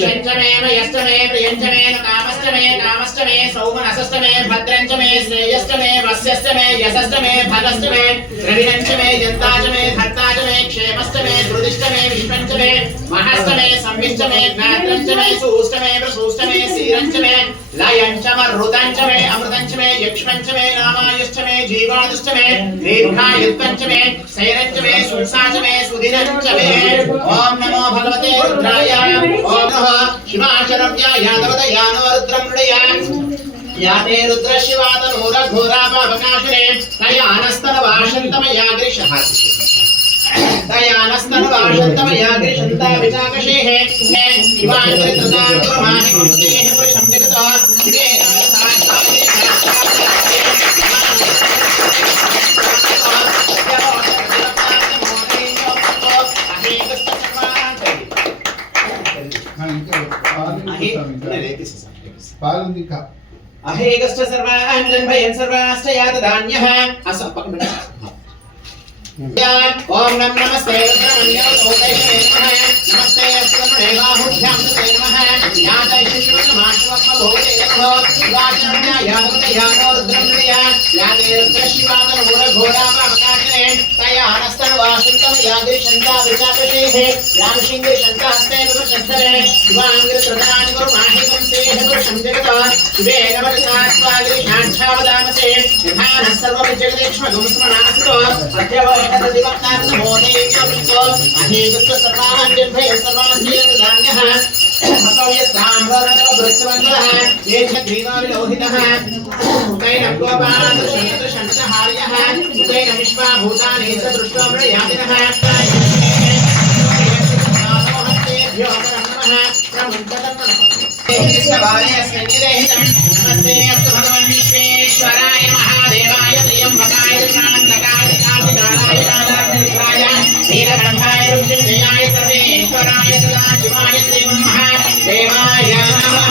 शंचमे यष्टमे प्रियंचमे कामष्टमे कामष्टमे सौमनसष्टमे भद्रंचमे श्रेयष्टमे वस्यष्टमे यशष्टमे भगष्टमे द्रविणंचमे यन्ताचमे धत्ताचमे क्षेमष्टमे धृदिष्टमे विष्णंचमे महष्टमे संविष्टमे ज्ञात्रंचमे सुष्टमे प्रसूष्टमे सीरंचमे लयंचमे रुदंचमे अमृतंचमे यक्ष्मंचमे नामायुष्टमे जीवादुष्टमे दीर्घायुत्तंचमे शैरंचमे सुंसाचमे सुदिनंचमे ओम नमो भगवते रुद्राय ओम नमः शिवाशरव्याय यादवदयानो रुद्रं मृडया याते रुद्र शिवातनूर घोरापावकाशने तयानस्तनवाशन्तमयाग्रिशः तयानस्तनवाशन्तमयाग्रिशन्ता विचाकशेः इवाञ्चरितदागुरुमाहिमस्तेः पुरुषं जगतः अहेगश्च सर्वाञ्जन भयन् सर्वाश्च यातदान्यः ओम नमस्ते रुद्रमण्यो लोकैषवे नमः नमस्ते अस्मने बाहुभ्यां ते नमः यातैषिषुतमाश्वमभोगे नमः वाचम्या यादवदयानो रुद्रमण्या याते रुद्रशिवातनूरघोरापावकाशने तयानस्तनवाशन्तम यादृशन्ता विचाकशेः यामशिङ्गशन्तास्ते विवशस्तरे शिवाङ्गिरसदानिगुरुमाहिकं सेह पुरुषं जगतः शिवेन वचसात्वागिरिशाच्छावदानसे यथानः सर्वविजगदेक्ष्मगं स्मरास्तु अद्यव नमस्ते अस्तु भगवान् विश्वेश्वराय महादेवाय त्र्यंबकाय शान्तकाय कान्तिकालाय कालाग्निरुद्राय नीलकण्ठाय रुद्रजयाय सर्वेश्वराय सदाशिवाय श्रीमन्महादेवाय नमः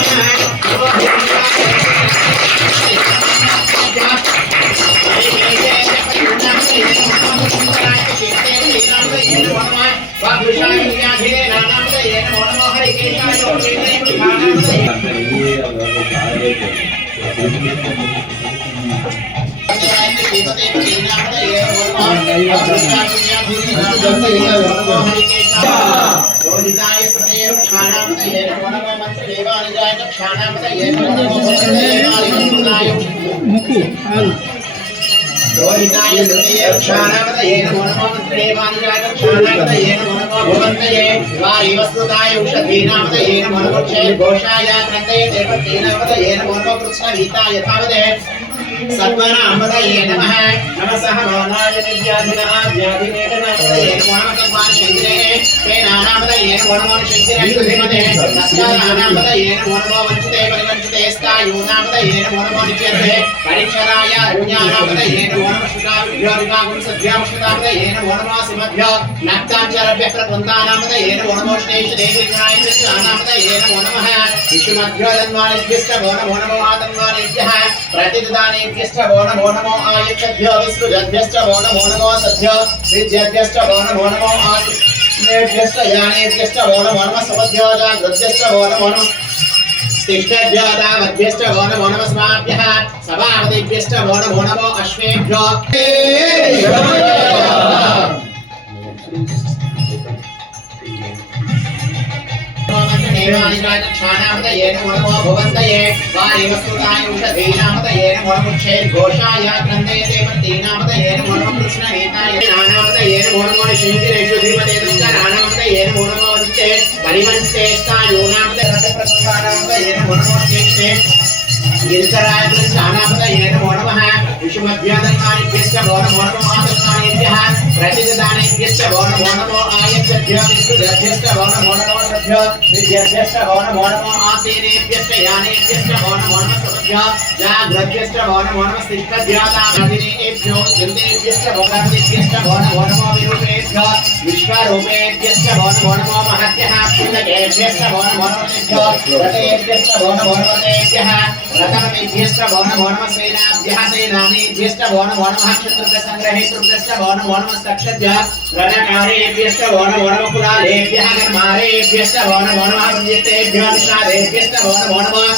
रोहिताय सृतये क्षाणावतये नमो नमः देवानिजाय क्षाणावतये नमो नमः भवन्तये वारिवस्तुताय औषधीनावतये नमो नमः क्षेघोषाय क्रन्दये देवतीनावतये नमो नमः कृष्णगीताय तावते सत्वनामतये नमः नमः भवनाय निव्याधिनः व्याधिनेतनावतये नमो नमः कपालशङ्करे तेनानामतये नमो नमः शङ्करे सुधीमते तस्कारानामतये नमो नमः वञ्चिते परिवञ्चिते स्थायूनामतये नमो नमः नित्यर्थे परीक्षराय ज्ञानामतये नमो नमः शुकाभ्योरिकागुं सद्भ्यामुष्टामतये नमो नमः सिमभ्यो नक्ताञ्चरभ्यः प्रकृन्तानामतये नमो नमः श्रेष्ठदेवीराय नामतये नमो नमः विष्णुमभ्यो धन्वानेभ्यश्च नमो नमो आतन्वानेभ्यः प्रतिदानेभ्यश्च नमो नमो आयच्छद्भ्यो विष्णुजद्भ्यश्च नमो नमो सद्भ्यो विद्येभ्यश्च नमो नमो आत्मेभ्यश्च यानेभ्यश्च नमो नमः सपद्भ्यो जागृभ्यश्च नमो नमः तिष्ठेभ्यो दावद्भ्यश्च नमो नमः स्माभ्यः सभापतिभ्यश्च नमो नमो अश्वेभ्यो क्षाणामतये नमो नमो भवन्तये वारिवस्तुताय औषधीनामतये नमो नमः क्षेघोषाय क्रन्दये देवतीनामतये नमो नमः कृष्णगीताय नानामतये नमो नमः शङ्करेषु धीमते तस्कराणामतये नमो नमो वञ्चिते परिवञ्चिते स्थायूनामतये रथप्रसङ्गानामतये नमो नमः श्रेष्ठे गिरिधराय कृष्णानामतये नमो नमः विष्णुमभ्योदन्मानिभ्यश्च नमो नमो आतन्मानेभ्यः प्रतिदानेभ्यश्च नमो नमो आयच्छद्भ्यो विष्णुजद्भ्यश्च नमो नमो सद्भ्यो विद्येभ्यश्च नमो नमो आसीनेभ्यश्च यानेभ्यश्च नमो नमः सद्भ्यो जागृभ्यश्च नमो नमः तिष्ठद्भ्यो दाभिनेभ्यो जिन्देभ्यश्च भोगादिभ्यश्च नमो नमो विरूपेभ्यो विश्वरूपेभ्यश्च नमो नमो महद्भ्यः पुण्यकेभ्यश्च नमो नमः रतेभ्यश्च नमो नमः रतमेभ्यश्च नमो नमः सेनाभ्यः सेनानि रणकारेभ्यश्च वो नमो नमः क्षत्रसंग्रहेतृभ्यश्च वो नमो नमस्तक्षद्य रणकारेभ्यश्च वो नमो नमः कुलालेभ्यः कर्मारेभ्यश्च वो नमो नमः संयुक्तेभ्यो निषादेभ्यश्च वो नमो नमः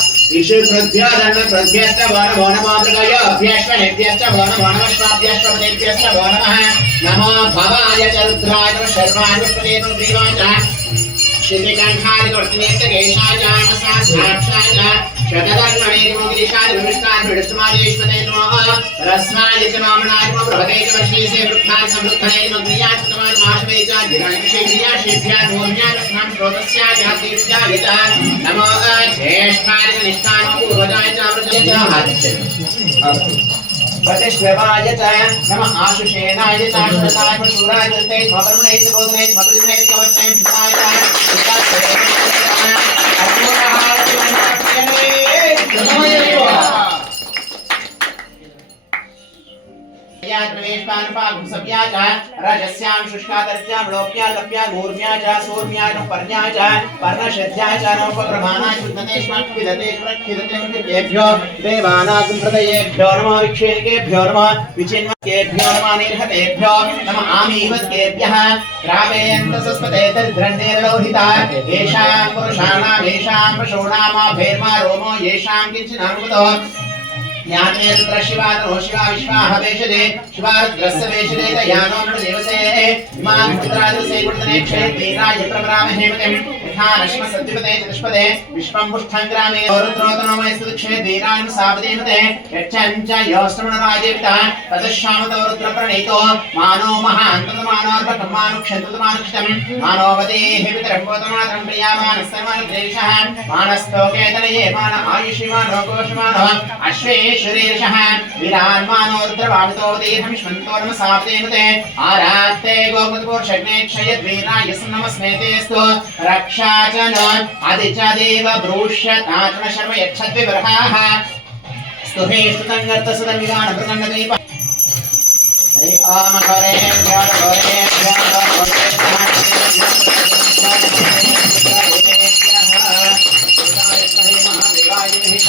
ईश्वरभ्यो धर्मभ्यश्च वो नमो नमः मृगयोभ्यश्च वो नमो नमः श्वाभ्यश्च वो नमः नमो भवाय च रुद्राय शर्वाय पुष्पते देवाय श्रीकंठाय वर्तनेतकेशाय साक्षाय शतधर्मणे मोगिशाय विष्टाय विष्णुमादेश्वते नमः रस्माय च मामनाय नमः बृहते च वर्षेसे वृद्धाय समृद्धये मग्नियाय तमाय माशवे च धिराणिषेभ्या शेभ्या नोम्या स्नान स्रोतस्याय जातिर्याय च नमो ज्येष्ठाय निष्ठाय पूर्वजाय च अमृताय च हाच्य प्रतिश्वेवाय च नमः आशुषेनाय च आश्वताय शूराय दन्ते स्ववर्मणे च रोदने स्ववर्मणे च कवचने सुताय च रजस्यां शुष्कातर्त्यां लोप्या लप्या मूर्म्या च सूर्म्या च पर्ण्या च पर्णशद्या च नोपप्रमाणा शुद्धतेष्मात् विदतेभ्यो देवानागुं हृदयेभ्यो नमः विक्षेकेभ्यो नमः विचिन्वकेभ्यो नमः निर्हतेभ्यो नमः आमीवत्केभ्यः ग्रामेऽन्तसस्पते तद्रण्डेर्लोहिता येषां पुरुषाणां येषां पशूनां भेर्मा रोमो येषां किञ्चिन्नानुगतो ज्ञानेन्द्र शिवानो शिवा विश्वाह वेशदे शिवारुद्रस्य वेशदे दयानो देवसे इमान् पुत्रादसे गुणतने क्षेत्रीराय प्रवराम हेमतिं यथा रश्म सत्यपते चतुष्पदे विश्वं पुष्ठं ग्रामे रुद्रोतनोमय सुक्षेत्रीरान् सावदेमते यच्छञ्च योष्टमनराजेविता ततश्यामतो रुद्रप्रणीतो मानो महान्ततमानोर्भकमानुक्षन्ततमानुक्षितं मानोवतेः पितरम्पोतमात्रं प्रियामानस्तमानद्रेषः मानस्तोकेतनये मान आयुषिमानो कोशमानो अश्वे शरीरशः वीरान्मानोर्द्रवामितो देहमिष्मन्तो नमसावदेमते आरात्ते गोपतिपूर्षग्ने क्षयद्वीराय नमस्मेतेस्तु रक्षा च न आदिच देव ब्रूष्यतात्म शर्म यच्छद्विबर्हाः स्तुहे स्तुतङ्गर्तसदमिगानभृतङ्गदीप आमघरे महादेवाय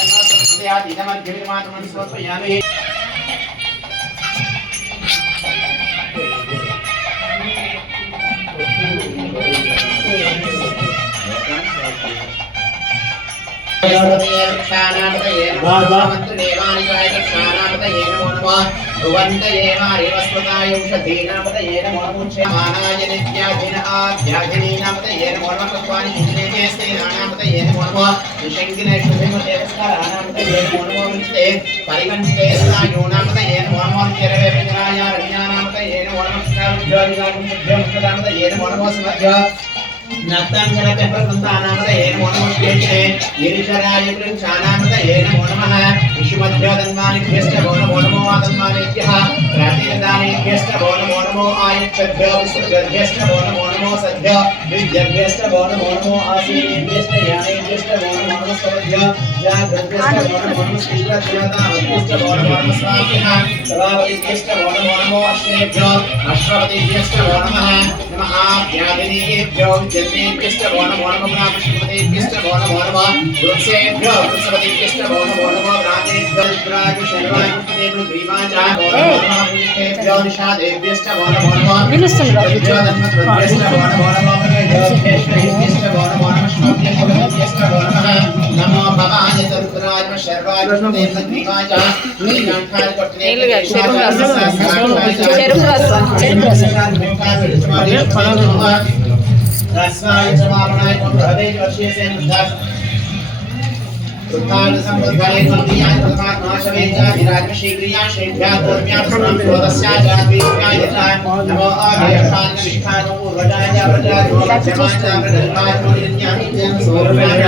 नक्तं जनते प्रसन्तानामते नमो नमः श्रेष्ठे गिरिशराय कृच्छानामते नमो नमः विश्वमध्योदन्मानिभ्यश्च नमो नमो आदन्मानेभ्यः प्रातिदानेभ्यश्च नमो नमो आयुच्छभ्यो विश्वगर्भ्यश्च नमो नमो सद्भ्य विद्यभ्यश्च नमो नमो आसीनेभ्यश्च यानेभ्यश्च नमो नमः सद्भ्य जागृभ्यश्च नमो नमः श्रीकृत्यतावभ्यश्च नमो नमः स्वामिः सभावतिभ्यश्च नमो अश्वेभ्यो अश्वपतिभ्यश्च नमः नमः आभ्यादिनेभ्यो जन्मेभ्यश्च नमो नमः ब्राह्मणपतिभ्यश्च नमो नमः वृक्षेभ्यो वृक्षपतिभ्यश्च नमो नमः भ्रातेभ्यो रुद्राय शर्वाय ग्रीवाच नमो नमः विष्णुभ्यो निषादेभ्यश्च नमो नमः विष्णुभ्यो धर्मभ्यश्च नमो नमः भगवद्भ्यश्च नमो नमः श्लोक्यभ्यश्च नमो भवाय रुद्राय शर्वाय ग्रीवाच नीलकंठाय कर्तने रस्माय च वामनाय प्रभवे वर्षेसे उत्थान संप्रदाय कल्पियाय परमात्माशवे च विराजशीग्रिया शेभ्या पूर्व्या स्नाम स्रोतस्या च द्वित्याय च नमो आर्यशान निष्ठान पूर्वजाय च प्रजा गोलक्षमाय च प्रजल्पाय मोनिज्ञानि च सोरव्याय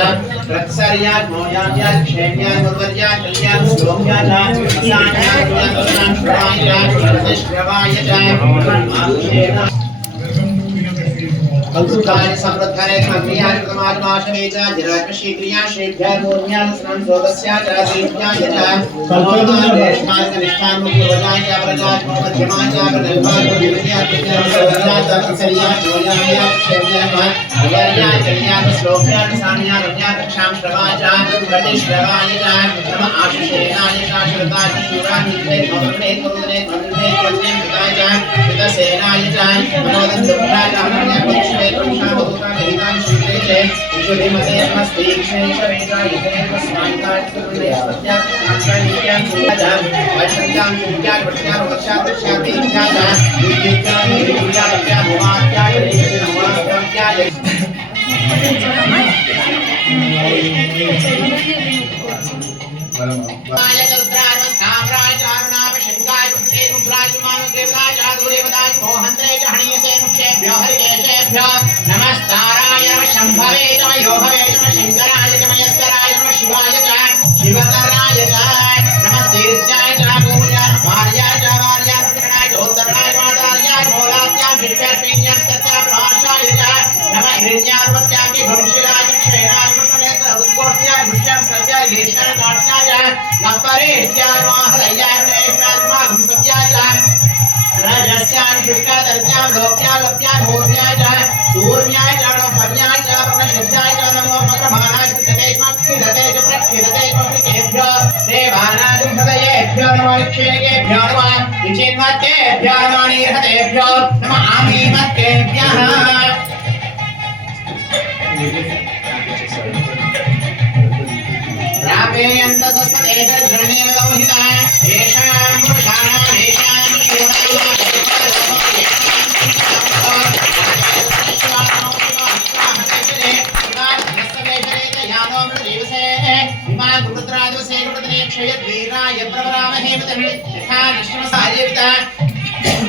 रत्सर्या मोयाय क्षेम्या गुरुवर्या कल्याण श्लोक्या च सान्या ज्ञानदान श्रवाय च प्रतिश्रवाय च आशेन सुखानि समृद्धानि मग्नियानि प्रमादमाशमे च जरात्मशीक्रिया श्रीभ्यामोन्यान् स्नान स्रोतस्या च श्रीभ्या च सर्वोत्तमनिष्ठान कनिष्ठान मुख्यवजाय च प्रजाय मध्यमाय च प्रगल्भाय विद्या प्रजाय तत्सरिया जोयाय क्षेम्या अवर्या कल्याण श्लोक्या सान्या रम्या क्षाम श्रवाय च प्रतिश्रवाय च नम आशिषेनाय च श्रद्धाय शूरा नित्ये भवने करुणे भवने करुणे पिताय च पितसेनाय च मनोदं दुःखाय च अनन्या पुष्पे पुरुषाभूता महितां श्रीते विशुद्धिमते नमस्ते क्षेषवेदा यथेव स्वामिताय करुणे सत्या आचार्यां सुजा वैशंत्यां पूज्या वत्स्या वत्स्या वत्स्या दीक्षा च विद्या विद्या विद्या भवात्या नमस्त्या नमस्ताराय शंभवे च योभवे च शंकराय च मयस्कराय च शिवाय च शिवतराय च नमस्तीर्चाय च गोमयाय भार्याय च भार्याय सत्यनाय च उत्तराय मातार्याय भोलात्यां विद्यार्थिन्यां सत्या प्रभाषाय च नमः हिरण्यार्वत्यां के भविष्यराय च क्षेणाय च उत्कोट्याय भुष्यां सत्याय गेशाय काट्याय नपरेष्ट्याय महलयाय प्रेष्याय महंसत्याय च राजस्यां शुष्कादर्त्यां लोक्यां लप्यां भूर्याय च सूर्याय च पर्याय च प्रशस्याय च नमो पकमानाय च तदेकमक्षिदते च प्रक्षिदते च प्रकेभ्यो देवानां हृदयेभ्यो नमो क्षेणेभ्यो नमः विचिन्वत्तेभ्यो नमो निहतेभ्यो नमः आमीमत्तेभ्यः रापेयन्त सस्मते तद्रणेन लोहिता येषां पुरुषाणां येषां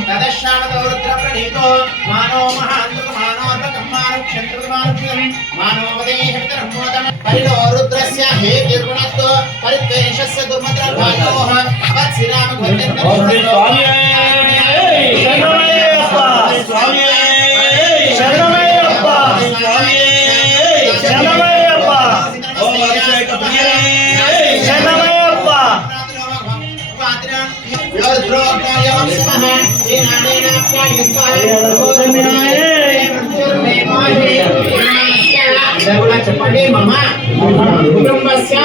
तदश्यामतो रुद्रप्रणीतो मानो महान्तमानोर्वकं मानुक्षत्रमानुक्षं मानोवदेहितरम्मोदं परिणो रुद्रस्य हे निर्गुणत्व परित्वेषस्य दुर्मत्रभायोः वत्सिराम गोविन्दं చెప్పండి మమ కుటుంబస్య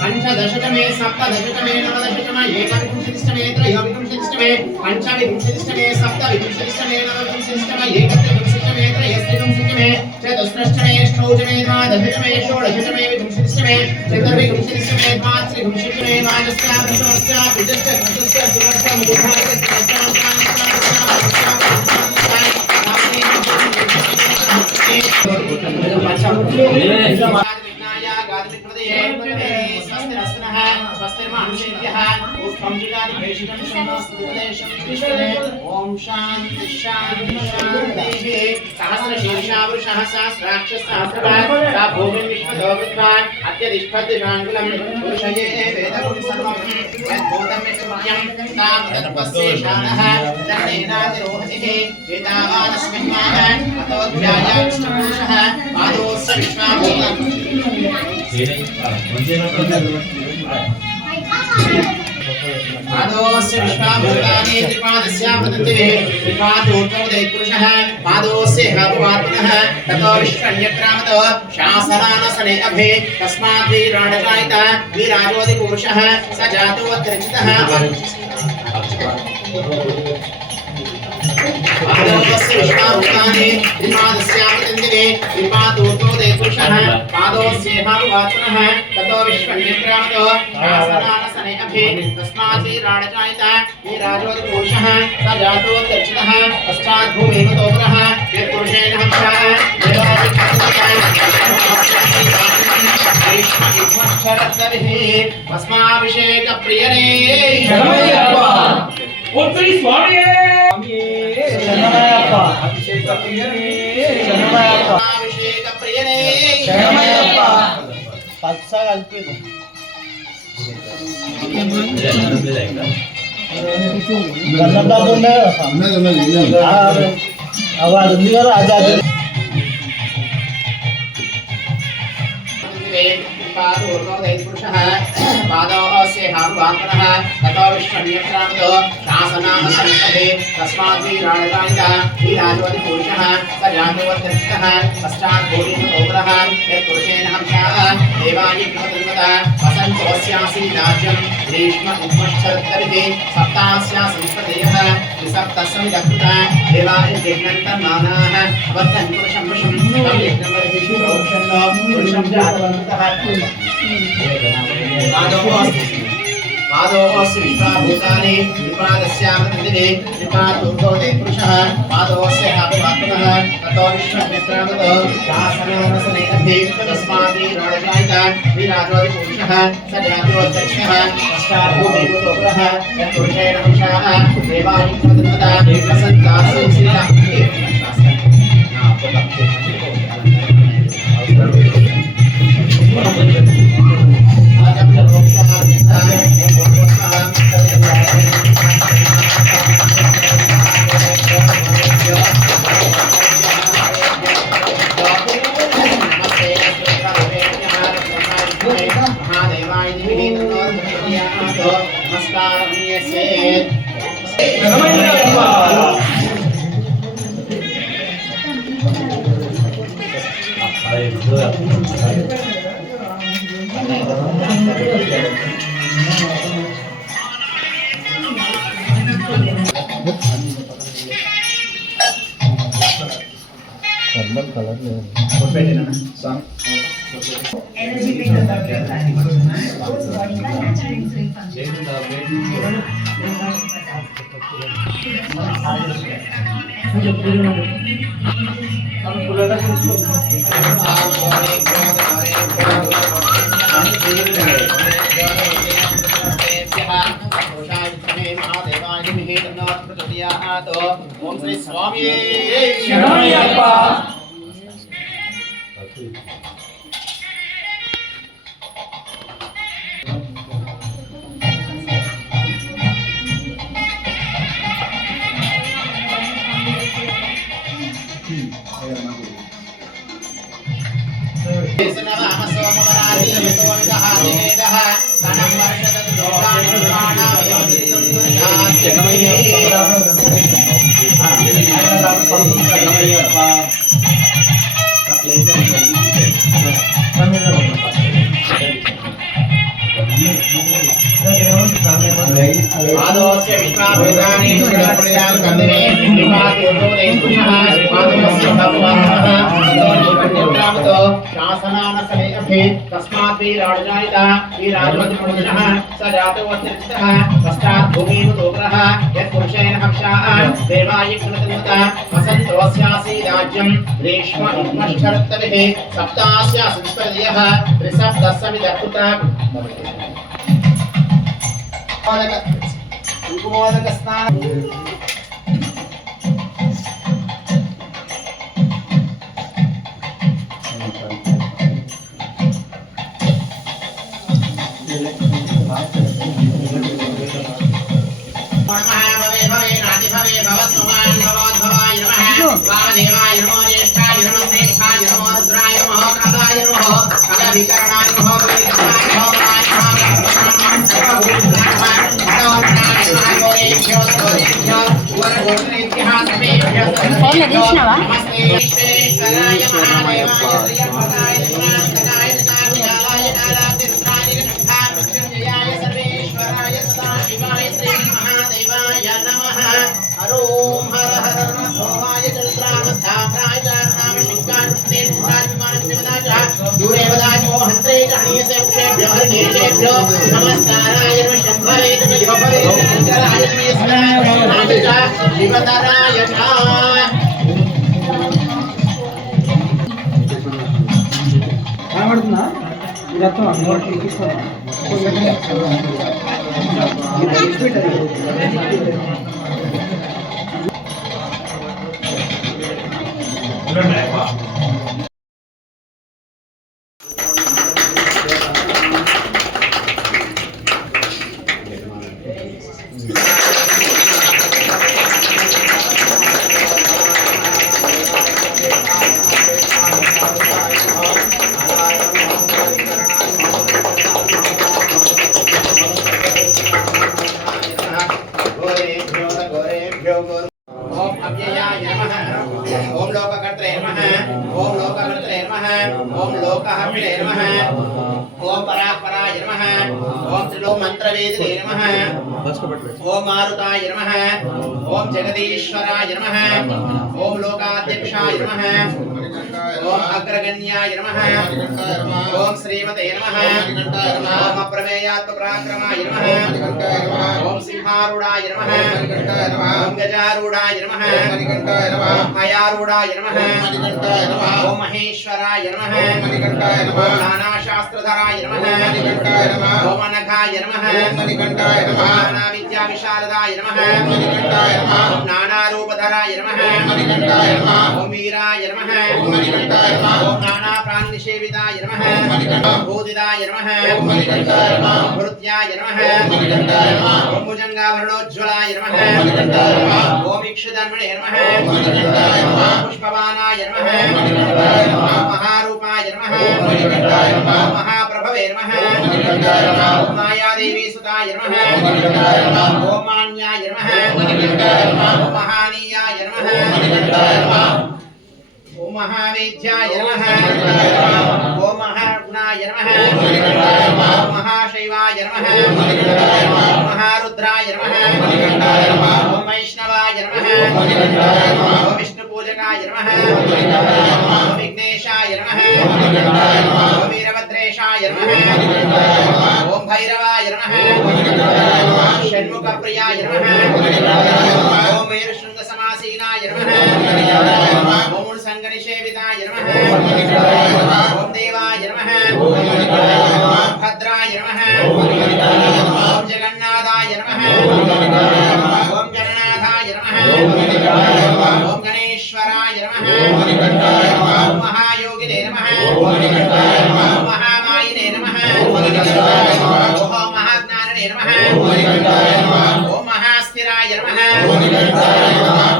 పంచదశతమే సప్తదశతమే నవదశతమే ఏకవింశతిష్టమే త్రయోవింశతిష్టమే పంచవింశతిష్టమే సప్తవింశతిష్టమే నవవింశతిష్టమే ఏకత్రివింశతిష్టమే త్రయస్త్రివింశతిష్టమే చతుస్రష్టమే అష్టౌజమే ద్వాదశతమే షోడశతమే వింశతిష్టమే చతుర్వింశతిష్టమే ద్వాత్రివింశతిష్టమే వాజస్య ప్రసవస్య విజస్య కృతస్య సురస్య ముఖాస్య ओम शांति शांति शांति सहस्रशीर्षा वृषः सहस्राक्षः सहस्रपात् सा भूमिं विश्वदोविद्वान् अत्यधिष्ठद्विषाङ्कुलं पुरुषये वेदपुं सर्वं यद्भूतं विश्वमयं तां तत्पस्येषाणः दण्डेनातिरोहतिः एतावानस्मिन् माः अतोऽध्यायाविष्टपुरुषः पादोऽस्य विश्वाभूतम् पादोस्य विश्वाभूतानि त्रिपादस्य प्रदत्ते त्रिपादोत्तमोदय पुरुषः पादोस्य हापुवात्मनः ततो विश्वन्यक्रामतो शासनानसने अभे तस्मात् वीराणकायिता वीराजोदि पुरुषः स जातो अत्रचितः पादोस्य विश्वाभूतानि त्रिपादस्यामृतन्दिवे त्रिपादोत्तमोदय पुरुषः पादोस्य हापुवात्मनः ततो विश्वन्यक्रामतो शासनानसने अभे तस्मात् वीराणकायिता वीराजोदि पुरुषः स जातो अत्रचितः पश्चात् भूमिमतोग्रः यत्पुरुषेण हंसः अस्माभिषेकप्रियने ओत्री स्वामी शरणमयप्प अभिषेकप्रियने शरणमयप्प अभिषेकप्रियने शरणमयप्प पत्सा गलती गन्नदा बोलना है अब आदमी का आजाद नमस्ते पादोर्नोदयपुरुषः पादोऽस्य हानुवात्मनः ततो विश्वन्यत्रामतो शासनाम संस्कृते तस्मात् वीराणकायिका वीराजवतिपुरुषः स जातोवर्धनः पश्चात् भूमिमुखोग्रः यत्पुरुषेण हंसाः देवाय कृतन्वता वसन्तोऽस्यासि राज्यं ग्रीष्म उष्मश्चरत्तरिः सप्तास्या संस्कृतयः त्रिसप्तस्समिदकृता देवाय जिघ्नन्तमानाः अवद्धन् पुरुषं वशं तं यज्ञवर्धिषु रोक्षन्नो पुरुषं जातवन्तः पादोऽस्य विश्वाभूतानि विपादस्यामृतदिने विपादुर्गोदे पुरुषः पादोऽस्य हापवात्मनः ततो विश्वमित्रामतो शासनानसने अभि तस्मात् वीराणकायिका वीराजोदिपुरुषः स जातोऽध्यक्षः पश्चात् भूमिमुखोग्रः यत्पुरुषेण हंसाः देवाय कृतन्वता वसन्तासु ओम श्री स्वामी शरणमయ్యప్ప पादोस्य विश्वाभूतानि प्रत्यां कंदने विपादोदे पुरुषः पादोस्य भगवानः ततो शासनानसने अभि तस्मात् वीराणकायिका वीराजवतिपुरुषः स जातोऽध्यक्षः पश्चात् भूमिमुखोग्रः यत्पुरुषेण हंसाः देवाय कृतन्वता वसन्तोऽस्यासि राज्यं ग्रीष्म उष्मश्चरत्तरिः सप्तास्या संस्कृतयः त्रिसप्तस्समिदकृता उपमोदक स्नान वामदेवाय नमो ज्येष्ठाय नमो श्रेष्ठाय नमो रुद्राय नमो कालाय नमो कलाभिकरणाय नमो वैद्याय नमो नमस्काराय शंभरे शंभरे शिवतराय కనబడుతుందా ఇదంతా ఓం లోకహర్షిణే నమః ఓం పరాపరాయ నమః ఓం త్రిలో మంత్రవేదినే నమః ఓం మారుతాయ నమః ఓం జగదీశ్వరాయ నమః ఓం లోకాధ్యక్షాయ నమః ఓం అగ్రగణ్యాయ నమః ఓం శ్రీమతే నమః ఓం అప్రమేయాత్మ పరాక్రమాయ నమః ఓం సింహారూఢాయ నమః ఓం గజారూఢాయ నమః ఓం హయారూఢాయ నమః ఓం మహేశ్వరాయ నమః ఓం నానాశాస్త్రధరాయ నమః ఓం అనఘాయ నమః ఓం నానా విద్యా విశారదాయ నమః ఓం నానారూపధరాయ నమః ఓం వీరాయ నమః ఓం నానా ప్రాణి నిషేవితాయ నమః ఓం భూదిదాయ నమః ఓం భృత్యాయ నమః ఓం భుజంగాభరణోజ్వలాయ నమః ఓం ఇక్షుధర్మణే నమః ఓం పుష్పవానాయ నమః ఓం మహారూపాయ నమః ఓం మహాప్రభవే నమః ఓం మాయాదేవీ సుతాయ నమః ఓం మాన్యాయ నమః ఓం మహానీయాయ నమః ఓం మహావేద్యాయ నమః ఓం మహాగుణాయ నమః ఓం మహాశైవాయ నమః ఓం మహారుద్రాయ నమః ఓం వైష్ణవాయ నమః ఓం విష్ణు పూజకాయ నమః ఓం విఘ్నేశాయ నమః ఓం వీరభద్రేశాయ నమః ఓం భైరవాయ నమః ఓం షణ్ముఖ ప్రియాయ నమః ఓం మేరుశృంగ సమాసీనాయ నమః ఓం సంగనిషేవితాయ నమః ఓం దేవాయ నమః ఓం భద్రాయ నమః ఓం జగన్నాథాయ నమః ఓం గణనాథాయ నమః ఓం గణేశ్వరాయ నమః ఓం మహాయోగినే నమః ఓం మహామాయినే నమః ఓం మహాజ్ఞానినే నమః ఓం మహాస్థిరాయ నమః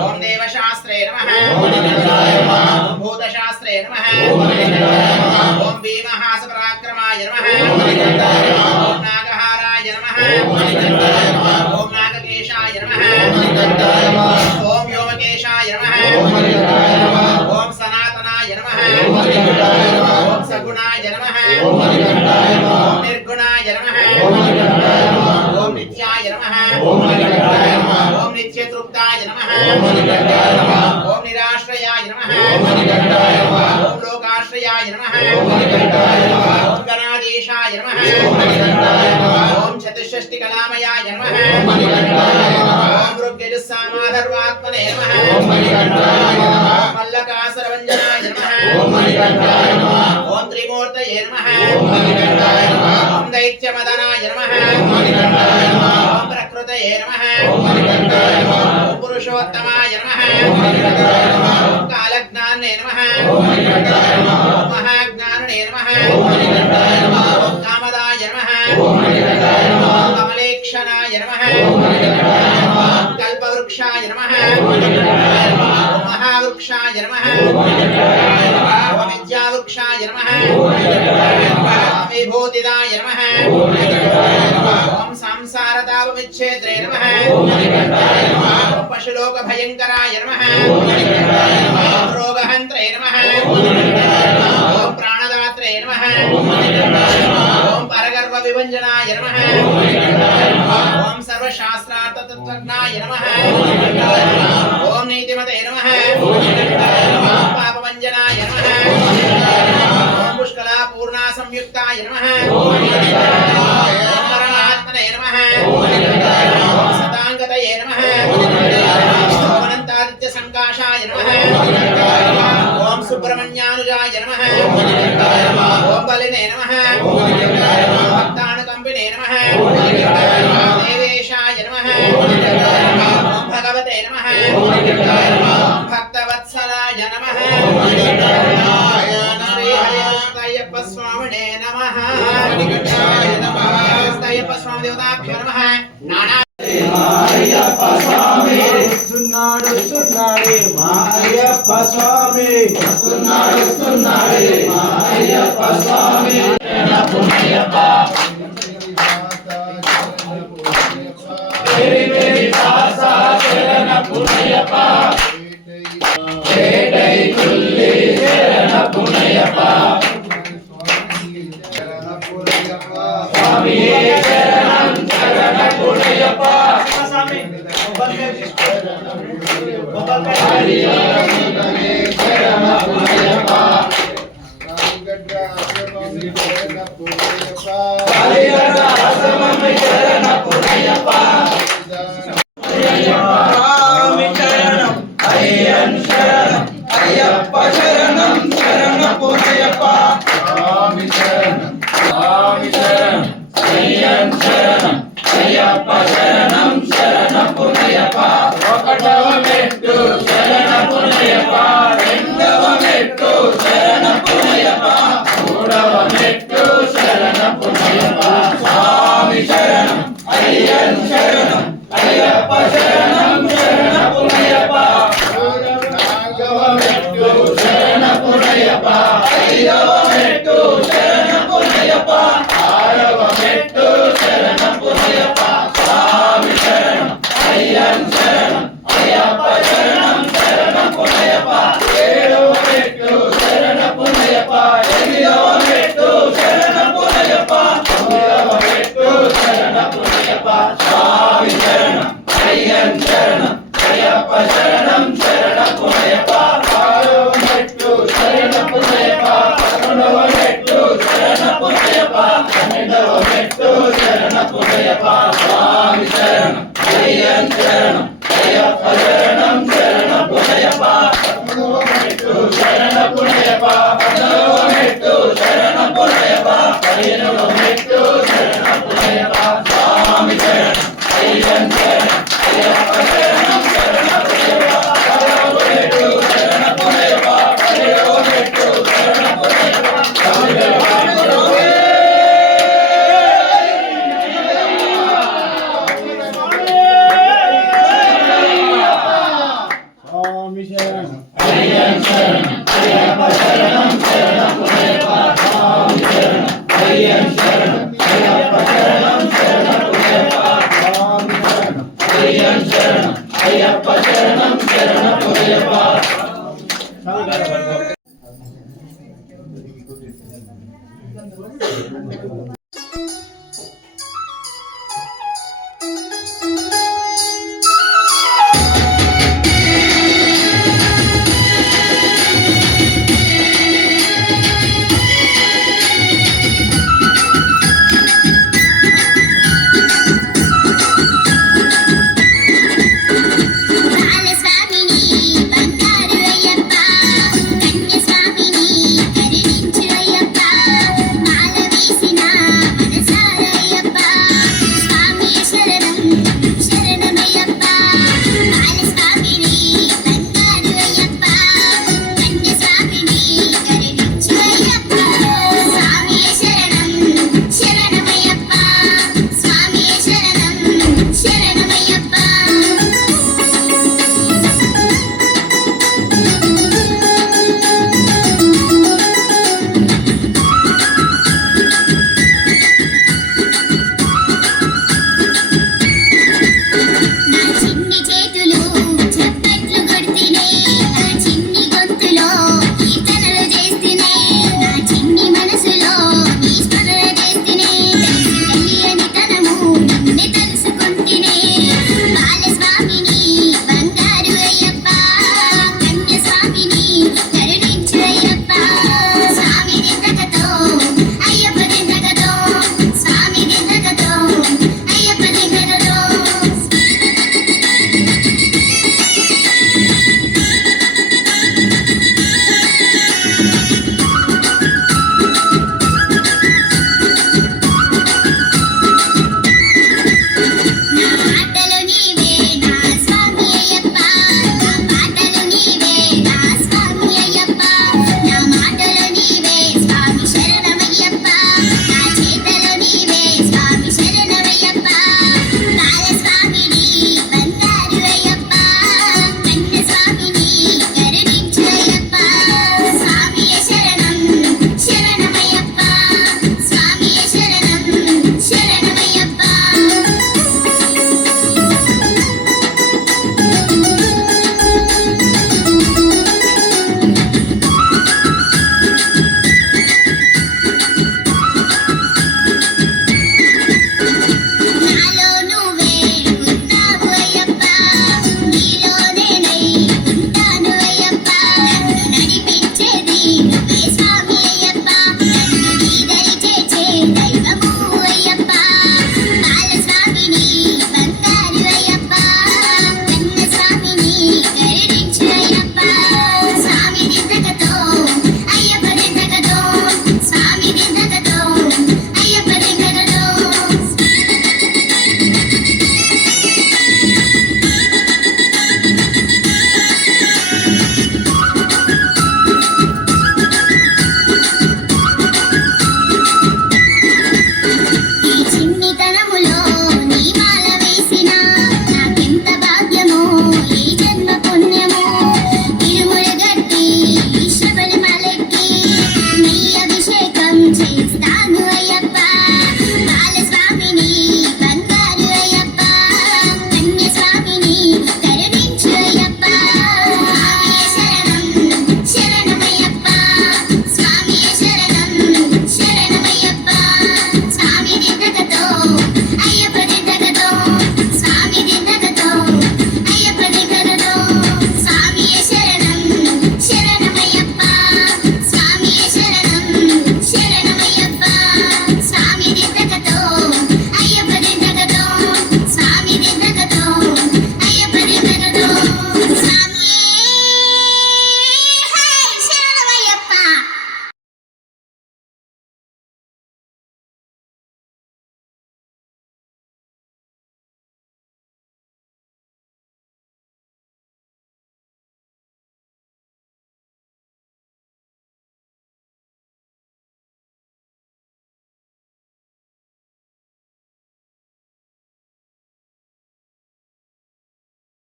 ఓం దేవశాస్త్రే నమః ఓం భూతశాస్త్రే నమః ఓం భీమహాసపరాక్రమాయ నమః ఓం నాగహారాయ నమః ఓం నాగకేశాయ నమః ఓం వ్యోమకేశాయ నమః ఓం సనాతనాయ నమః ఓం సగుణాయ నమః ఓం నిర్గుణాయ నమః ఓం నిత్యాయ నమః ఓం నిత్యతృప్తాయ నమః ఓం నిరాశ్రయాయ నమః ఓం లోకాశ్రయాయ నమః ఓం గణాధీశాయ నమః ఓం చతుషష్టి కళామయాయ నమః ఓం ఋగ్యజుస్సామాధర్వాత్మనే నమః ఓం మల్లకాసురవంజనాయ నమః ఓం త్రిమూర్తయే నమః ఓం దైత్యమదనాయ నమః ఓం ప్రకృతయే నమః ఓం పురుషోత్తమాయ నమః ఓం కాలజ్ఞానే నమః ఓం మహాజ్ఞానినే నమః ఓం కామదాయ నమః ఓం కమలేక్షణాయ నమః ఓం కల్పవృక్షాయ నమః ఓం మహావృక్షాయ నమః ఓం విద్యావృక్షాయ నమః ఓం విభూతిదాయ నమః ఓం సంసారతాపవిచ్ఛేద్రే నమః ఓం పశులోకభయంకరాయ నమః ఓం రోగహంత్రే నమః ఓం ప్రాణదాత్రే నమః ఓం పరగర్వ విభంజనాయ నమః ఓం సర్వశాస్త్రార్థతత్వజ్ఞాయ నమః ఓం నీతిమతే నమః ఓం పాపభంజనాయ నమః ఓం పుష్కలా పూర్ణా సంయుక్తాయ నమః ఓం పరమాత్మనే నమః ఓం సతాంగతయే నమః ఓం అనంతాదిత్య సంకాశాయ నమః ఓం సుబ్రహ్మణ్యానుజాయ నమః ఓం బలినే నమః ఓం భక్తానుకంపినే నమః ఓం దేవేశాయ నమః ఓం భగవతే నమః ఓం భక్తవత్సలాయ నమః శ్రీహరిస్తయ్యప్ప స్వామినే నమః స్తయ్యప్ప స్వామి దేవతాభ్యో నమః నానా అయ్యప్ప స్వామి వస్తున్నాడు వస్తున్నాడే మా అయ్యప్ప స్వామి వస్తున్నాడు వస్తున్నాడే మా అయ్యప్ప స్వామి మేరీ మేరీ పాసా శరణ పుణ్యప్ప ఏడై తుల్లి శరణ పుణ్యప్ప హరిహరసుతనే శరణ పునయ్యప్ప హరిహర ఆశ్రమమే శరణ పునయ్యప్ప స్వామి శరణం అయ్యన్ శరణం అయ్యప్ప శరణం శరణ పునయ్యప్ప స్వామి శరణం అయ్యన్ శరణం అయ్యప్ప శరణం శరణ పునయ్యప్ప ఒకటవ మెట్టు శరణ పునయ్యప్ప రెండవ మెట్టు శరణ పునయ్యప్ప మూడవ మెట్టు శరణ పునయ్యప్ప స్వామి శరణం అయ్యన్ శరణం అయ్యప్ప శరణం శరణ పునయ్యప్ప నాలుగవ మెట్టు శరణ పునయ్యప్ప ఐదవ మెట్టు శరణ పునయ్యప్ప